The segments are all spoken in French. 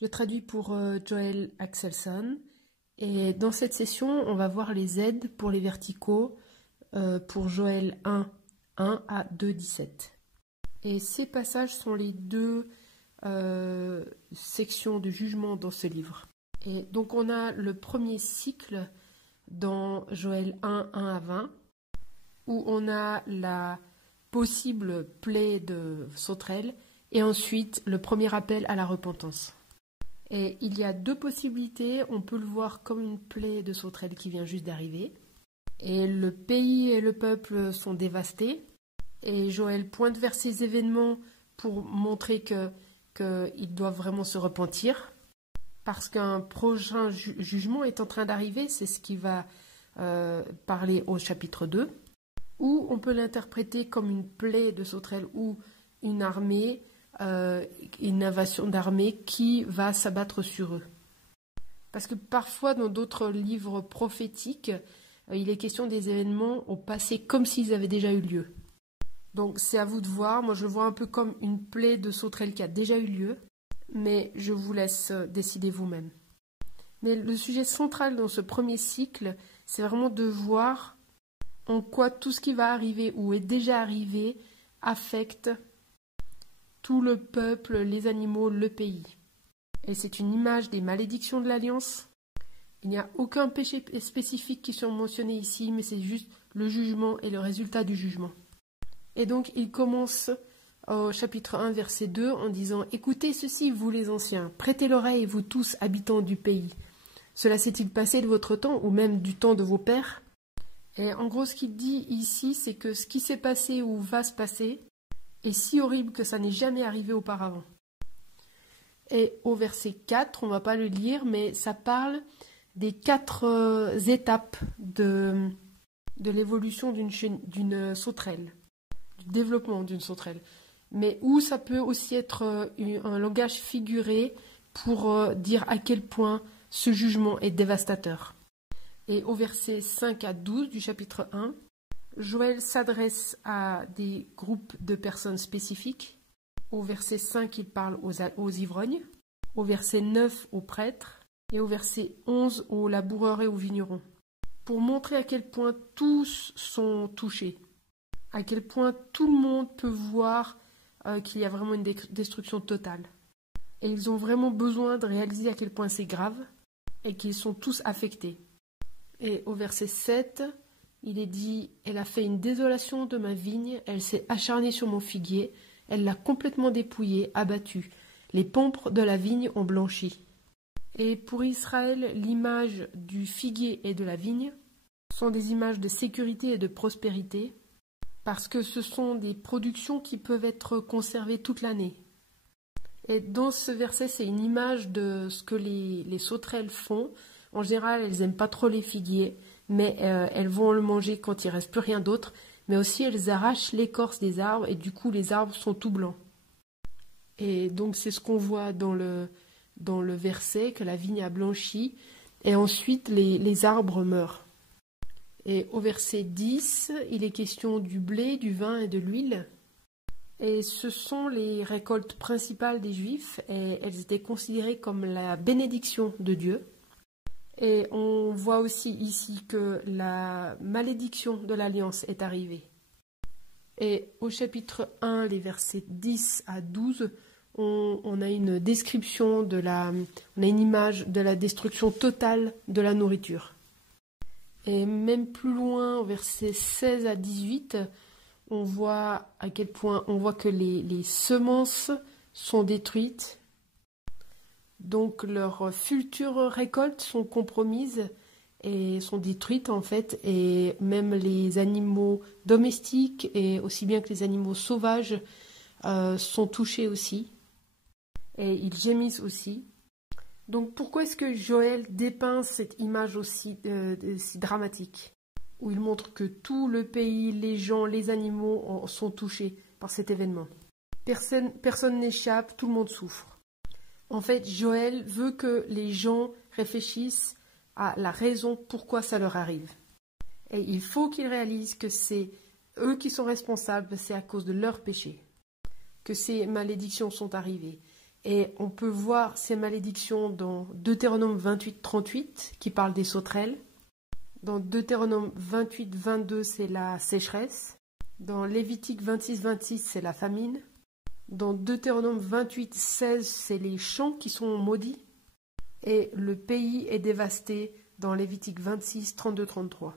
Je traduis pour Joel Axelson et dans cette session, on va voir les aides pour les verticaux pour Joël 1, 1 à 2, 17. Et ces passages sont les deux sections de jugement dans ce livre. Et donc on a le premier cycle dans Joël 1, 1 à 20, où on a la possible plaie de sauterelle et ensuite le premier appel à la repentance. Et il y a deux possibilités, on peut le voir comme une plaie de sauterelle qui vient juste d'arriver. Et le pays et le peuple sont dévastés. Et Joël pointe vers ces événements pour montrer qu'ils doivent vraiment se repentir. Parce qu'un prochain jugement est en train d'arriver, c'est ce qui va parler au chapitre 2. Ou on peut l'interpréter comme une plaie de sauterelle ou une armée, une invasion d'armée qui va s'abattre sur eux. Parce que parfois dans d'autres livres prophétiques, il est question des événements au passé comme s'ils avaient déjà eu lieu. Donc c'est à vous de voir, moi je le vois un peu comme une plaie de sauterelle qui a déjà eu lieu, mais je vous laisse décider vous-même. Mais le sujet central dans ce premier cycle, c'est vraiment de voir en quoi tout ce qui va arriver ou est déjà arrivé affecte tout le peuple, les animaux, le pays. Et c'est une image des malédictions de l'Alliance. Il n'y a aucun péché spécifique qui sont mentionnés ici, mais c'est juste le jugement et le résultat du jugement. Et donc il commence au chapitre 1, verset 2 en disant « Écoutez ceci, vous les anciens, prêtez l'oreille, vous tous habitants du pays. Cela s'est-il passé de votre temps ou même du temps de vos pères ?» Et en gros, ce qu'il dit ici, c'est que ce qui s'est passé ou va se passer est si horrible que ça n'est jamais arrivé auparavant. Et au verset 4, on ne va pas le lire, mais ça parle des 4 étapes de l'évolution d'une sauterelle, du développement d'une sauterelle. Mais où ça peut aussi être un langage figuré pour dire à quel point ce jugement est dévastateur. Et au verset 5 à 12 du chapitre 1, Joël s'adresse à des groupes de personnes spécifiques. Au verset 5, il parle aux ivrognes. Au verset 9, aux prêtres. Et au verset 11, aux laboureurs et aux vignerons. Pour montrer à quel point tous sont touchés. À quel point tout le monde peut voir qu'il y a vraiment une destruction totale. Et ils ont vraiment besoin de réaliser à quel point c'est grave et qu'ils sont tous affectés. Et au verset 7, il est dit « Elle a fait une désolation de ma vigne, elle s'est acharnée sur mon figuier, elle l'a complètement dépouillé, abattu. Les pampres de la vigne ont blanchi. » Et pour Israël, l'image du figuier et de la vigne sont des images de sécurité et de prospérité, parce que ce sont des productions qui peuvent être conservées toute l'année. Et dans ce verset, c'est une image de ce que les sauterelles font. En général, elles n'aiment pas trop les figuiers, mais elles vont le manger quand il ne reste plus rien d'autre. Mais aussi, elles arrachent l'écorce des arbres et du coup, les arbres sont tout blancs. Et donc, c'est ce qu'on voit dans le verset, que la vigne a blanchi. Et ensuite, les arbres meurent. Et au verset 10, il est question du blé, du vin et de l'huile. Et ce sont les récoltes principales des Juifs et elles étaient considérées comme la bénédiction de Dieu. Et on voit aussi ici que la malédiction de l'Alliance est arrivée. Et au chapitre 1, les versets 10 à 12, on a une description on a une image de la destruction totale de la nourriture. Et même plus loin, au verset 16 à 18, on voit à quel point que les semences sont détruites. Donc leurs futures récoltes sont compromises et sont détruites en fait. Et même les animaux domestiques et aussi bien que les animaux sauvages sont touchés aussi. Et ils gémissent aussi. Donc pourquoi est-ce que Joël dépeint cette image aussi si dramatique, où il montre que tout le pays, les gens, les animaux sont touchés par cet événement? Personne n'échappe, tout le monde souffre. En fait, Joël veut que les gens réfléchissent à la raison pourquoi ça leur arrive. Et il faut qu'ils réalisent que c'est eux qui sont responsables, c'est à cause de leurs péchés que ces malédictions sont arrivées. Et on peut voir ces malédictions dans Deutéronome 28, 38, qui parle des sauterelles. Dans Deutéronome 28, 22, c'est la sécheresse. Dans Lévitique 26, 26, c'est la famine. Dans Deutéronome 28, 16, c'est les champs qui sont maudits. Et le pays est dévasté dans Lévitique 26, 32, 33.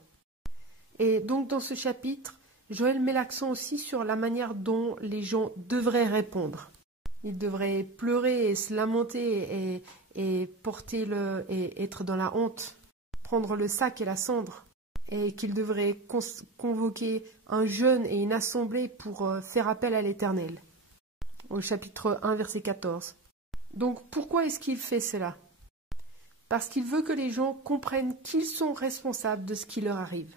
Et donc dans ce chapitre, Joël met l'accent aussi sur la manière dont les gens devraient répondre. Ils devraient pleurer et se lamenter et être dans la honte, prendre le sac et la cendre, et qu'ils devraient convoquer un jeûne et une assemblée pour faire appel à l'Éternel. Au chapitre 1, verset 14. Donc pourquoi est-ce qu'il fait cela? Parce qu'il veut que les gens comprennent qu'ils sont responsables de ce qui leur arrive,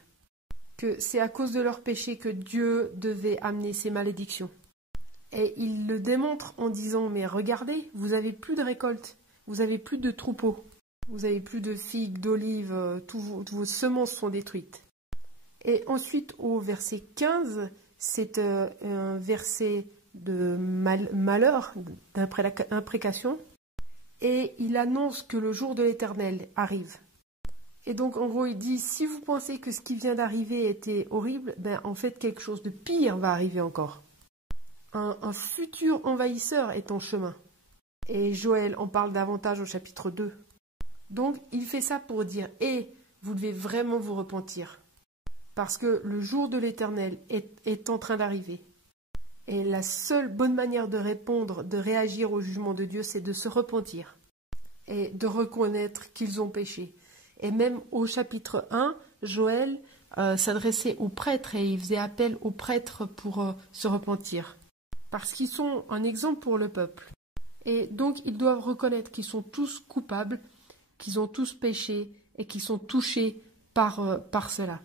que c'est à cause de leur péché que Dieu devait amener ces malédictions. Et il le démontre en disant, mais regardez, vous n'avez plus de récolte, vous n'avez plus de troupeaux, vous n'avez plus de figues, d'olives, toutes vos semences sont détruites. Et ensuite, au verset 15, c'est un verset de malheur, d'imprécation, et il annonce que le jour de l'Éternel arrive. Et donc, en gros, il dit, si vous pensez que ce qui vient d'arriver était horrible, ben, en fait, quelque chose de pire va arriver encore. Un futur envahisseur est en chemin. Et Joël en parle davantage au chapitre 2. Donc, il fait ça pour dire, vous devez vraiment vous repentir. Parce que le jour de l'Éternel est en train d'arriver. Et la seule bonne manière de répondre, de réagir au jugement de Dieu, c'est de se repentir. Et de reconnaître qu'ils ont péché. Et même au chapitre 1, Joël s'adressait aux prêtres et il faisait appel aux prêtres pour se repentir. Parce qu'ils sont un exemple pour le peuple. Et donc ils doivent reconnaître qu'ils sont tous coupables, qu'ils ont tous péché et qu'ils sont touchés par cela.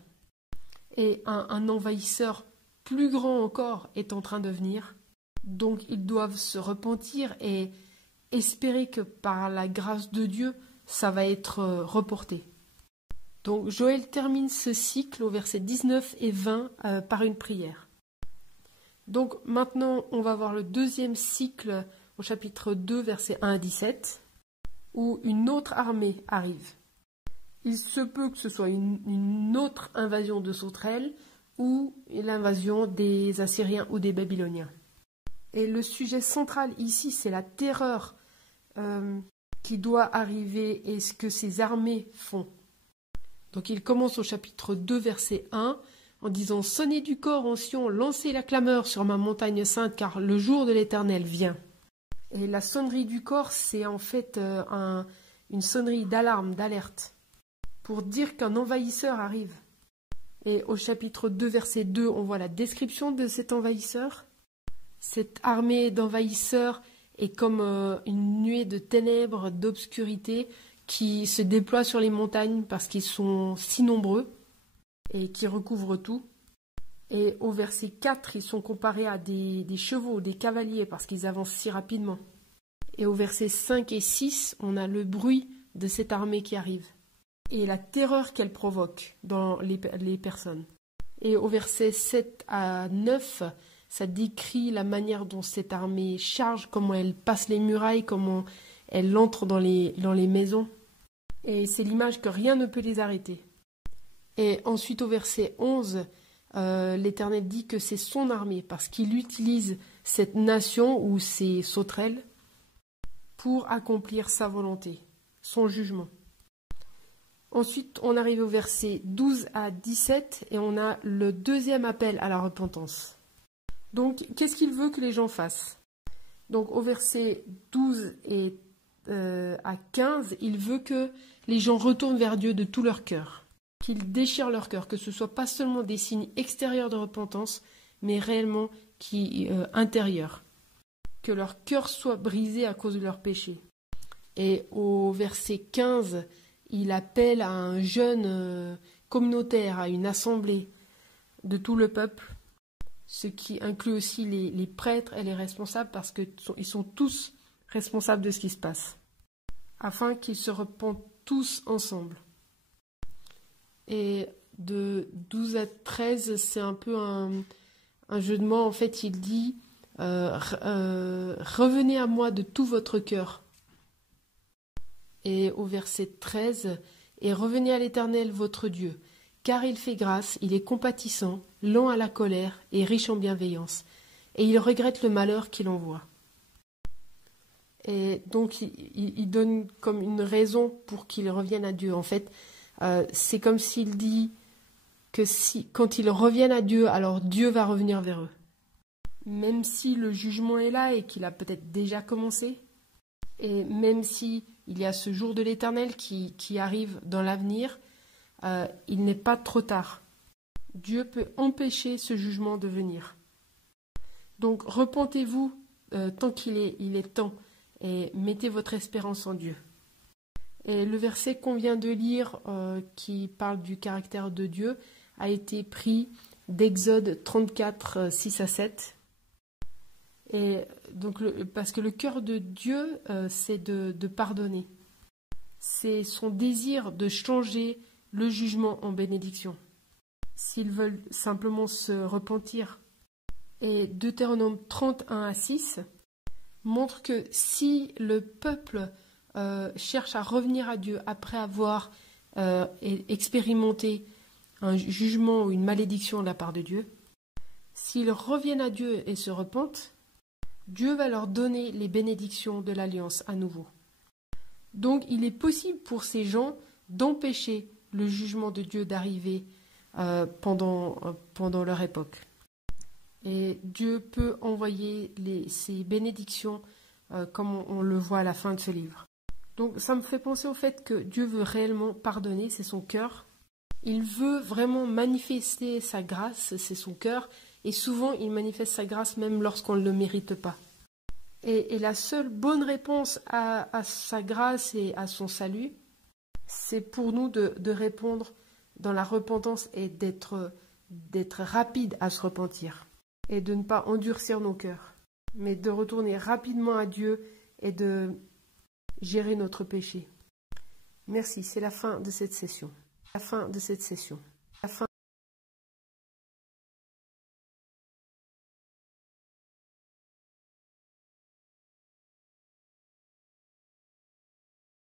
Et un envahisseur plus grand encore est en train de venir. Donc ils doivent se repentir et espérer que par la grâce de Dieu, ça va être reporté. Donc Joël termine ce cycle au verset 19 et 20 par une prière. Donc maintenant, on va voir le deuxième cycle au chapitre 2, versets 1 à 17, où une autre armée arrive. Il se peut que ce soit une autre invasion de sauterelles ou l'invasion des Assyriens ou des Babyloniens. Et le sujet central ici, c'est la terreur qui doit arriver et ce que ces armées font. Donc il commence au chapitre 2, verset 1, en disant « Sonnez du cor en Sion, lancez la clameur sur ma montagne sainte, car le jour de l'Éternel vient. » Et la sonnerie du cor, c'est en fait une sonnerie d'alarme, d'alerte, pour dire qu'un envahisseur arrive. Et au chapitre 2, verset 2, on voit la description de cet envahisseur. Cette armée d'envahisseurs est comme une nuée de ténèbres, d'obscurité, qui se déploie sur les montagnes parce qu'ils sont si nombreux et qui recouvrent tout. Et au verset 4, ils sont comparés à des chevaux, des cavaliers, parce qu'ils avancent si rapidement. Et au verset 5 et 6, on a le bruit de cette armée qui arrive et la terreur qu'elle provoque dans les personnes. Et au verset 7 à 9, ça décrit la manière dont cette armée charge, comment elle passe les murailles, comment elle entre dans les maisons. Et c'est l'image que rien ne peut les arrêter. Et ensuite au verset 11, l'Éternel dit que c'est son armée, parce qu'il utilise cette nation ou ces sauterelles pour accomplir sa volonté, son jugement. Ensuite, on arrive au verset 12 à 17 et on a le deuxième appel à la repentance. Donc, qu'est-ce qu'il veut que les gens fassent? Donc, au verset 12 et à 15, il veut que les gens retournent vers Dieu de tout leur cœur, qu'ils déchirent leur cœur, que ce ne soit pas seulement des signes extérieurs de repentance, mais réellement intérieurs, que leur cœur soit brisé à cause de leur péché. Et au verset 15, il appelle à un jeûne communautaire, à une assemblée de tout le peuple, ce qui inclut aussi les prêtres et les responsables, parce qu'ils sont tous responsables de ce qui se passe, afin qu'ils se repentent tous ensemble. Et de 12 à 13, c'est un peu un jeu de mots. En fait, il dit revenez à moi de tout votre cœur. Et au verset 13, et revenez à l'Éternel votre Dieu, car il fait grâce, il est compatissant, lent à la colère et riche en bienveillance, et il regrette le malheur qu'il envoie. Et donc il donne comme une raison pour qu'ils reviennent à Dieu. En fait, c'est comme s'il dit que quand ils reviennent à Dieu, alors Dieu va revenir vers eux. Même si le jugement est là et qu'il a peut-être déjà commencé, et même si il y a ce jour de l'Éternel qui arrive dans l'avenir, il n'est pas trop tard. Dieu peut empêcher ce jugement de venir. Donc repentez-vous tant qu'il est temps et mettez votre espérance en Dieu. Et le verset qu'on vient de lire qui parle du caractère de Dieu a été pris d'Exode 34, 6 à 7. Et donc parce que le cœur de Dieu, c'est de pardonner. C'est son désir de changer le jugement en bénédiction. S'ils veulent simplement se repentir. Et Deutéronome 31 à 6 montre que si le peuple cherche à revenir à Dieu après avoir expérimenté un jugement ou une malédiction de la part de Dieu, s'ils reviennent à Dieu et se repentent, Dieu va leur donner les bénédictions de l'alliance à nouveau. Donc il est possible pour ces gens d'empêcher le jugement de Dieu d'arriver pendant leur époque. Et Dieu peut envoyer ces bénédictions comme on le voit à la fin de ce livre. Donc ça me fait penser au fait que Dieu veut réellement pardonner, c'est son cœur. Il veut vraiment manifester sa grâce, c'est son cœur. Et souvent, il manifeste sa grâce même lorsqu'on ne le mérite pas. Et la seule bonne réponse à sa grâce et à son salut, c'est pour nous de répondre dans la repentance et d'être rapide à se repentir. Et de ne pas endurcir nos cœurs, mais de retourner rapidement à Dieu et de gérer notre péché. Merci, c'est la fin de cette session. La fin de cette session.